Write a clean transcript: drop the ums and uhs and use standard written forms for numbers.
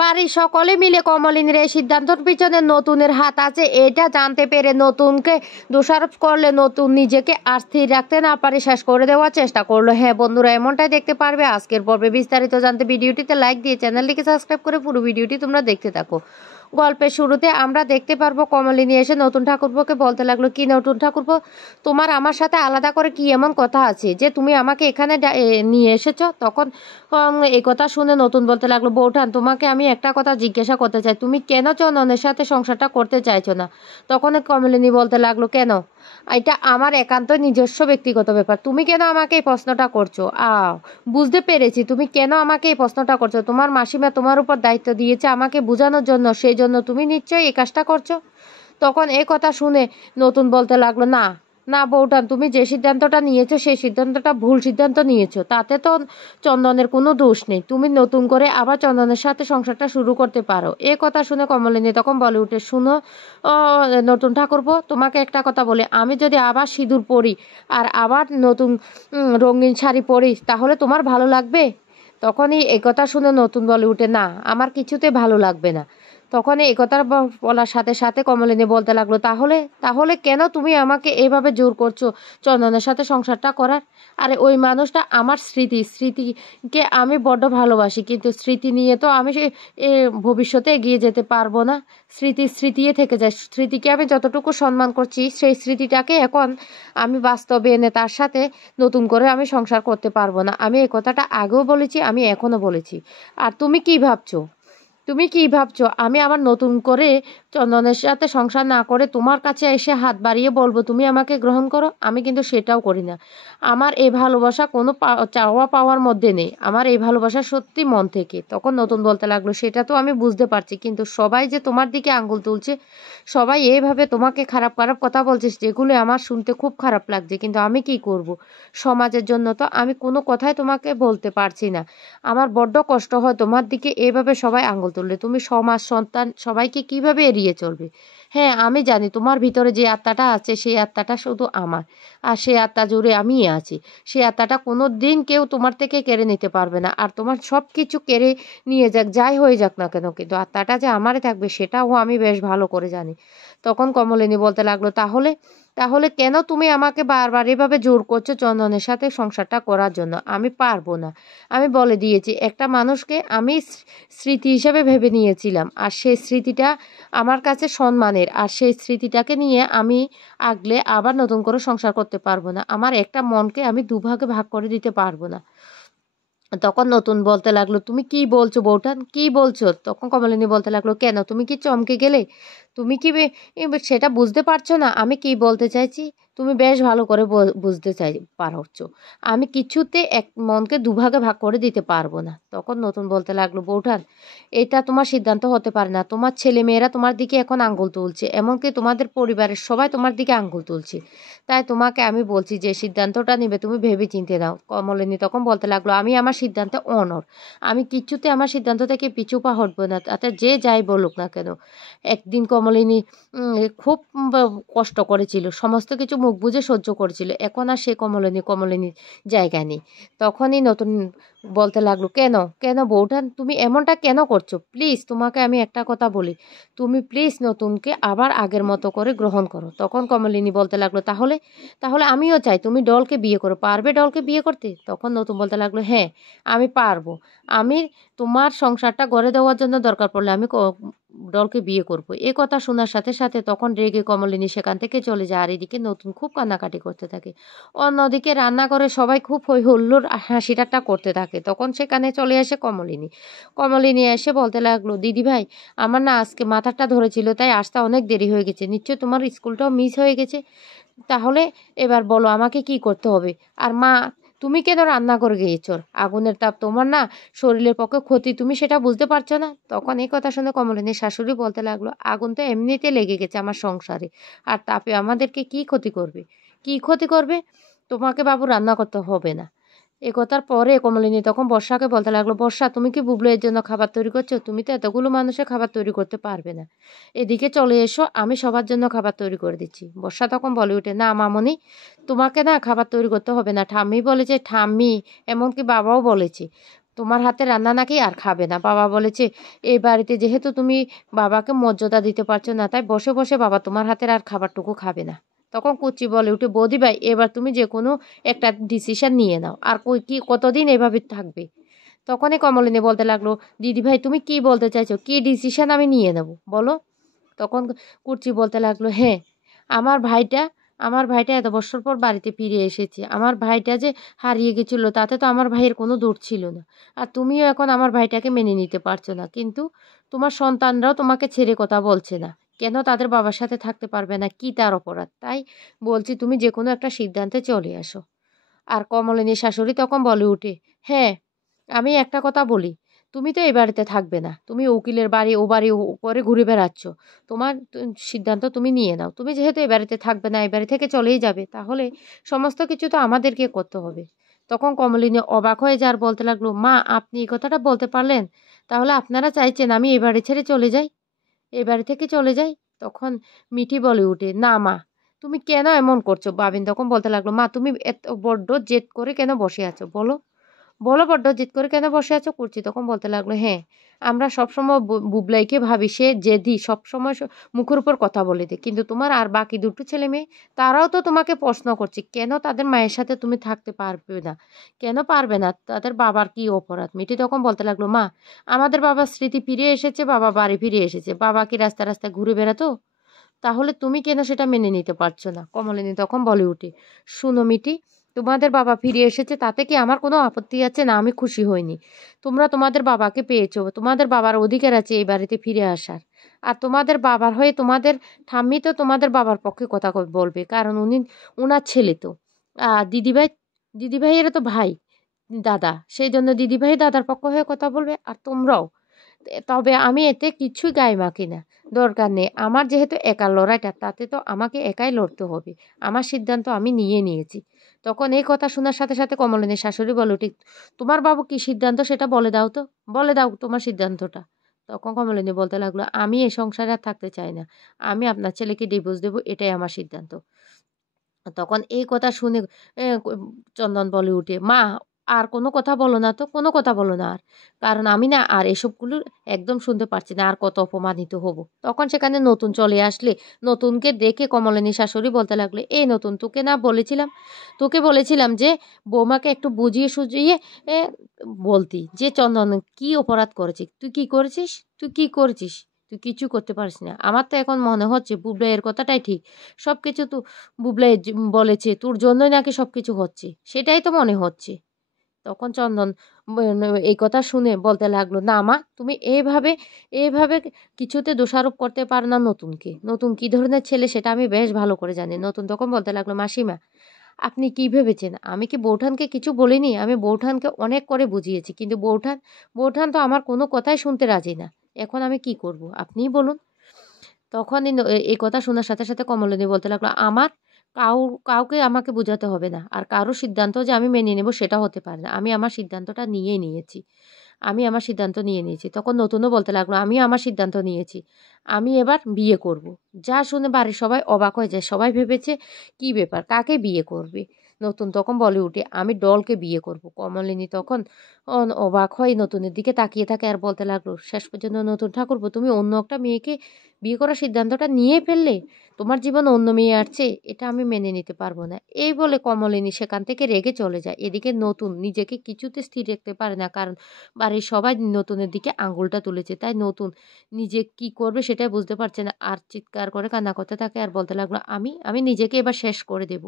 বাড়ির সকলে মিলে কমলিনীর এই সিদ্ধান্তের পিছনে নতুনের হাত আছে এটা জানতে পেরে নতুনকে দোষারোপ করলে নতুন নিজেকে আর স্থির রাখতে না পারে শেষ করে দেওয়ার চেষ্টা করলো। হ্যাঁ বন্ধুরা, এমনটাই দেখতে পারবে আজকের পর্বে। বিস্তারিত জানতে ভিডিওটিতে লাইক দিয়ে চ্যানেলটিকে সাবস্ক্রাইব করে পুরো ভিডিওটি তোমরা দেখতে থাকো। গল্পের শুরুতে আমরা দেখতে পারবো কমলিনী এসে নতুন ঠাকুরপোকে বলতে লাগলো, কি নতুন ঠাকুরপো, তোমার আমার সাথে আলাদা করে কি এমন কথা আছে যে তুমি আমাকে এখানে নিয়ে এসেছো? তখন এই কথা শুনে নতুন বলতে লাগলো, বৌঠান তোমাকে আমি একটা কথা জিজ্ঞাসা করতে চাই, তুমি কেন চন্দনের সাথে সংসারটা করতে চাইছো না? তখন কমলিনী বলতে লাগলো, কেন? এটা আমার একান্ত নিজস্ব ব্যক্তিগত ব্যাপার, তুমি কেন আমাকে এই প্রশ্নটা করছো? বুঝতে পেরেছি তুমি কেন আমাকে এই প্রশ্নটা করছো। তোমার মাসিমা তোমার উপর দায়িত্ব দিয়েছে আমাকে বোঝানোর জন্য, সেই জন্য তুমি নিশ্চয়ই এই কাজটা করছো। তখন এই কথা শুনে নতুন বলতে লাগলো, না না বউটান, তুমি যে সিদ্ধান্তটা নিয়েছো সেই সিদ্ধান্তটা ভুল সিদ্ধান্ত নিয়েছো, তাতে তো চন্দনের কোনো দোষ নেই। তুমি নতুন করে আবার চন্দনের সাথে সংসারটা শুরু করতে পারো। এ কথা শুনে কমলিনী তখন বলে উঠে, শুনো নতুন ঠাকুরপো, তোমাকে একটা কথা বলি, আমি যদি আবার সিঁদুর পরি আর আবার নতুন রঙিন শাড়ি পরি তাহলে তোমার ভালো লাগবে? তখনই এই কথা শুনে নতুন বলে উঠে, না আমার কিছুতে ভালো লাগবে না। তখন এই কথা বলার সাথে সাথে কমলিনী বলতে লাগলো, তাহলে তাহলে কেন তুমি আমাকে এইভাবে জোর করছো চন্দনের সাথে সংসারটা করার? আরে ওই মানুষটা আমার স্মৃতিকে আমি বড্ড ভালোবাসি, কিন্তু স্মৃতি নিয়ে তো আমি ভবিষ্যতে এগিয়ে যেতে পারবো না। স্মৃতিই থেকে যায়। স্মৃতিকে আমি যতটুকু সম্মান করছি সেই স্মৃতিটাকে এখন আমি বাস্তবে এনে তার সাথে নতুন করে আমি সংসার করতে পারবো না। আমি এই কথাটা আগেও বলেছি, আমি এখনো বলেছি। আর তুমি কি ভাবছো? তুমি কি ভাবছো আমি আবার নতুন করে চন্দনের সাথে সংসার না করে তোমার কাছে এসে হাত বাড়িয়ে বলবো তুমি আমাকে গ্রহণ করো? আমি কিন্তু সেটাও করি না। আমার এই ভালোবাসা কোনো চাওয়া পাওয়ার মধ্যে নেই, আমার এই ভালোবাসা সত্যি মন থেকে। তখন নতুন বলতে লাগলো, সেটা তো আমি বুঝতে পারছি, কিন্তু সবাই যে তোমার দিকে আঙ্গুল তুলছে, সবাই এইভাবে তোমাকে খারাপ খারাপ কথা বলছে, যেগুলো আমার শুনতে খুব খারাপ লাগছে, কিন্তু আমি কি করব? সমাজের জন্য তো আমি কোনো কথাই তোমাকে বলতে পারছি না। আমার বড্ড কষ্ট হয় তোমার দিকে এভাবে সবাই আঙ্গুল তুললে। তুমি সমাজ, সন্তান সবাইকে কিভাবে এড়িয়ে চলবে? হ্যাঁ আমি জানি তোমার ভিতরে যে আত্মাটা আছে সেই আত্মাটা শুধু আমার, আর সেই আত্মা জুড়ে আমিই আছি। সেই আত্মাটা কোনো দিন কেউ তোমার থেকে কেড়ে নিতে পারবে না। আর তোমার সব কিছু কেড়ে নিয়ে যাক, যাই হয়ে যাক না কেন, কিন্তু আত্মাটা যে আমারে থাকবে সেটাও আমি বেশ ভালো করে জানি। তখন কমলিনী বলতে লাগলো, তাহলে তাহলে কেন তুমি আমাকে বারবার এভাবে জোর করছো চন্দনের সাথে সংসারটা করার জন্য? আমি পারবো না। আমি বলে দিয়েছি, একটা মানুষকে আমি স্মৃতি হিসেবে ভেবে নিয়েছিলাম, আর সেই স্মৃতিটা আমার কাছে সম্মানের, আর সেই স্মৃতিটাকে নিয়ে আমি আগলে আবার নতুন করে সংসার করতে পারবো না। আমার একটা মনকে আমি দুভাগে ভাগ করে দিতে পারবো না। তখন নতুন বলতে লাগলো, তুমি কি বলছো বউঠান, কি বলছো? তখন কমলিনী বলতে লাগলো, কেন তুমি কি চমকে গেলে? তুমি কি সেটা বুঝতে পারছো না আমি কি বলতে চাইছি? তুমি বেশ ভালো করে বুঝতে পারছো। আমি কিছুতে এক মনকে দুভাগে ভাগ করে দিতে পারবো না। তখন নতুন বলতে লাগলো, বউঠান এটা তোমার সিদ্ধান্ত হতে পারে না। তোমার ছেলে মেয়েরা তোমার দিকে এখন আঙ্গুল তুলছে, এমনকি তোমাদের পরিবারের সবাই তোমার দিকে আঙ্গুল তুলছে। তাই তোমাকে আমি বলছি যে সিদ্ধান্তটা নিবে তুমি ভেবে চিন্তে নাও। কমলিনী তখন বলতে লাগলো, আমি আমার সিদ্ধান্তে অনড়। আমি কিছুতে আমার সিদ্ধান্ত থেকে পিছু পা হটবো না, তাতে যে যাই বলুক না কেন। একদিন কমলিনী খুব কষ্ট করেছিল, সমস্ত কিছু মুখ বুজে সহ্য করেছিল। এখন আর সে কমলিনীর জায়গা নেই। তখনই নতুন বলতে লাগলো, কেন কেন বউঠান তুমি এমনটা কেন করছো? প্লিজ তোমাকে আমি একটা কথা বলি, তুমি প্লিজ নতুনকে আবার আগের মতো করে গ্রহণ করো। তখন কমলিনী বলতে লাগলো, তাহলে তাহলে আমিও চাই তুমি ডলকে বিয়ে করো। পারবে ডলকে বিয়ে করতে? তখন নতুন বলতে লাগলো, হ্যাঁ আমি পারবো। আমি তোমার সংসারটা গড়ে দেওয়ার জন্য দরকার পড়লে আমি ডলকে বিয়ে করব। এ কথা শোনার সাথে সাথে তখন রেগে কমলিনী সেখান থেকে চলে যায়, আর এদিকে নতুন খুব কান্নাকাটি করতে থাকে। অন্যদিকে রান্নাঘরে সবাই খুব হই হুল্লোড় হাসি ঠাট্টা করতে থাকে। তখন সেখানে চলে আসে কমলিনী। কমলিনী এসে বলতে লাগলো, দিদি ভাই আমার না আজকে মাথাটা ধরেছিল, তাই আসতে অনেক দেরি হয়ে গেছে। নিশ্চয় তোমার স্কুলটাও মিস হয়ে গেছে। তাহলে এবার বলো আমাকে কি করতে হবে? আর মা, তুমি কেন রান্না করে গিয়েছো? আগুনের তাপ তোমার না শরীরের পক্ষে ক্ষতি, তুমি সেটা বুঝতে পারছো না? তখন এই কথা শুনে কমলিনীর শাশুড়ি বলতে লাগলো, আগুন তো এমনিতে লেগে গেছে আমার সংসারে, আর তাপে আমাদেরকে কি ক্ষতি করবে? কি ক্ষতি করবে? তোমাকে বাবু রান্না করতে হবে না। এ কথার পরে কমলিনী তখন বর্ষাকে বলতে লাগলো, বর্ষা তুমি কি বুবলু এর জন্য খাবার তৈরি করছো? তুমি তো এতগুলো মানুষের খাবার তৈরি করতে পারবে না। এদিকে চলে এসো, আমি সবার জন্য খাবার তৈরি করে দিচ্ছি। বর্ষা তখন বলে উঠে, না মামনি, তোমাকে না খাবার তৈরি করতে হবে না, ঠাম্মি বলেছে, ঠাম্মি এমনকি বাবাও বলেছে। তোমার হাতে রান্না নাকি আর খাবে না। বাবা বলেছে, এই বাড়িতে যেহেতু তুমি বাবাকে মর্যাদা দিতে পারছো না, তাই বসে বসে বাবা তোমার হাতের আর খাবারটুকু খাবে না। তখন কুচি বলে উঠে, বৌদি ভাই এবার তুমি যে কোনো একটা ডিসিশন নিয়ে নাও, আর কই কি কতদিন এভাবে থাকবে। তখনই কমলিনী বলতে লাগলো, দিদি ভাই তুমি কি বলতে চাইছো, কি ডিসিশন আমি নিয়ে নেব বলো। তখন কুচি বলতে লাগলো, হ্যাঁ, আমার ভাইটা আমার ভাইটা এত বছর পর বাড়িতে ফিরে এসেছে। আমার ভাইটা যে হারিয়ে গেছিল তাতে তো আমার ভাইয়ের কোনো দোষ ছিল না। আর তুমিও এখন আমার ভাইটাকে মেনে নিতে পারছো না, কিন্তু তোমার সন্তানরাও তোমাকে ছেড়ে কথা বলছে না। কেন তাদের বাবার সাথে থাকতে পারবে না, কি তার অপরাধ? তাই বলছি তুমি যে কোনো একটা সিদ্ধান্তে চলে আসো। আর কমলিনীর শাশুড়ি তখন বলে উঠে, হ্যাঁ, আমি একটা কথা বলি, তুমি তো এই বাড়িতে থাকবে না। তুমি উকিলের বাড়ি ও বাড়ি করে ঘুরে বেড়াচ্ছ। তোমার সিদ্ধান্ত তুমি নিয়ে নাও। তুমি যেহেতু এই বাড়িতে থাকবে না, এই বাড়ি থেকে চলেই যাবে, তাহলে সমস্ত কিছু তো আমাদেরকে করতে হবে। তখন কমলিনী অবাক হয়ে যার বলতে লাগলো, মা আপনি এই কথাটা বলতে পারলেন? তাহলে আপনারা চাইছেন আমি এই বাড়ি ছেড়ে চলে যাই, এই বাড়ি থেকে চলে যাই? তখন মিঠি বলে উঠে, না মা, তুমি কেন এমন করছো? বাবিন তখন বলতে লাগলো, মা তুমি এত বড্ড জেদ করে কেন বসে আছো বলো, বলো বড্ড জিদ করে কেন বসে আছো? কুর্চি তখন বলতে লাগলো, হ্যাঁ, আমরা সবসময় বুবলাইকে ভাবি সে জেদি, সবসময় মুখের উপর কথা বলে দেয়, কিন্তু তোমার আর বাকি দুটো ছেলে মেয়ে, তারাও তো তোমাকে প্রশ্ন করছে কেন তাদের মায়ের সাথে তুমি থাকতে পারবে না, কেন পারবে না, তাদের বাবার কি অপরাধ? মিঠি তখন বলতে লাগলো, মা আমাদের বাবার স্মৃতি ফিরে এসেছে, বাবা বাড়ি ফিরে এসেছে, বাবা কি রাস্তায় রাস্তায় ঘুরে বেড়াতো? তাহলে তুমি কেন সেটা মেনে নিতে পারছো না? কমলিনী তখন বলে উঠে, শুনো মিটি, তোমাদের বাবা ফিরে এসেছে তাতে কি আমার কোনো আপত্তি আছে? না, আমি খুশি হইনি। তোমরা তোমাদের বাবাকে পেয়েছো, তোমাদের বাবার অধিকার আছে এই বাড়িতে ফিরে আসার। আর তোমাদের বাবার হয়ে তোমাদের ঠাম্মি তো তোমাদের বাবার পক্ষে কথা বলবে, কারণ উনি উনার ছেলে তো। দিদিভাই, দিদিভাইয়েরা তো ভাই, দাদা, সেই জন্য দিদিভাই দাদার পক্ষ হয়ে কথা বলবে, আর তোমরাও। তবে আমি এতে কিছুই গায়ে মাখি না, দরকার নেই আমার, যেহেতু একার লড়াইটা, তাতে তো আমাকে একাই লড়তে হবে। আমার সিদ্ধান্ত আমি নিয়ে নিয়েছি। তখন এই কথা শোনার সাথে সাথে কমলিনীর শাশুড়ি বলে উঠি, তোমার বাবু কি সিদ্ধান্ত সেটা বলে দাও তো, বলে দাও তোমার সিদ্ধান্তটা। তখন কমলিনী বলতে লাগলো, আমি এই সংসারে আর থাকতে চাই না, আমি আপনার ছেলেকে ডিভোর্স দেবো, এটাই আমার সিদ্ধান্ত। তখন এই কথা শুনে চন্দন বলে উঠে, মা আর কোনো কথা বলো না তো, কোনো কথা বলো না আর, কারণ আমি না আর এসবগুলো একদম শুনতে পারছি না, আর কত অপমানিত হব। তখন সেখানে নতুন চলে আসলে নতুনকে দেখে কমলিনী শাশুড়ি বলতে লাগলে, এই নতুন, তোকে বলেছিলাম যে বৌমাকে একটু বুঝিয়ে সুঝিয়ে এ, বলতি যে চন্দন কি অপরাধ করেছিস, তুই কি করেছিস, তুই কিছু করতে পারিস না। আমার তো এখন মনে হচ্ছে বুবলাইয়ের কথাটাই ঠিক, সব কিছু তো বুবলাই বলেছে, তোর জন্যই নাকি সবকিছু হচ্ছে, সেটাই তো মনে হচ্ছে। তখন চন্দন এই কথা শুনে বলতে লাগলো, না মা, তুমি এইভাবে কিছুতে দোষারোপ করতে পারো না নতুনকে। নতুন কি ধরনের ছেলে সেটা আমি বেশ ভালো করে জানি। নতুন তখন বলতে লাগলো, মাসিমা আপনি কি ভেবেছেন আমি কি বৌঠানকে কিছু বলিনি? আমি বৌঠানকে অনেক করে বুঝিয়েছি, কিন্তু বৌঠান তো আমার কোনো কথাই শুনতে রাজি না। এখন আমি কি করব আপনিই বলুন। তখনই এই কথা শোনার সাথে সাথে কমলিনী বলতে লাগলো, আমার কাউকে আমাকে বোঝাতে হবে না। আর কারো সিদ্ধান্ত যে আমি মেনে নেব সেটা হতে পারে না। আমি আমার সিদ্ধান্তটা নিয়েই নিয়েছি। আমি আমার সিদ্ধান্ত নিয়ে নিয়েছি। তখন নতুনও বলতে লাগলো, আমিও আমার সিদ্ধান্ত নিয়েছি। আমি এবার বিয়ে করব। যা শুনে বাড়ির সবাই অবাক হয়ে যায়। সবাই ভেবেছে কি ব্যাপার, কাকে বিয়ে করবে? নতুন তখন বলে উঠে, আমি ডলকে বিয়ে করব। কমলিনী তখন অবাক হয়ে নতুনের দিকে তাকিয়ে থাকে আর বলতে লাগলো, শেষ পর্যন্ত নতুন ঠাকুরপো তুমি অন্য একটা মেয়েকে বিয়ে করার সিদ্ধান্তটা নিয়ে ফেললে? তোমার জীবনে অন্য মেয়ে আসছে, এটা আমি মেনে নিতে পারবো না। এই বলে কমলিনী সেখান থেকে রেগে চলে যায়। এদিকে নতুন নিজেকে কিছুতে স্থির রাখতে পারে না, কারণ বাড়ির সবাই নতুনের দিকে আঙুলটা তুলেছে। তাই নতুন নিজে কি করবে সেটাই বুঝতে পারছে না, আর চিৎকার করে কান্না করতে থাকে আর বলতে লাগলো, আমি নিজেকে এবার শেষ করে দেব।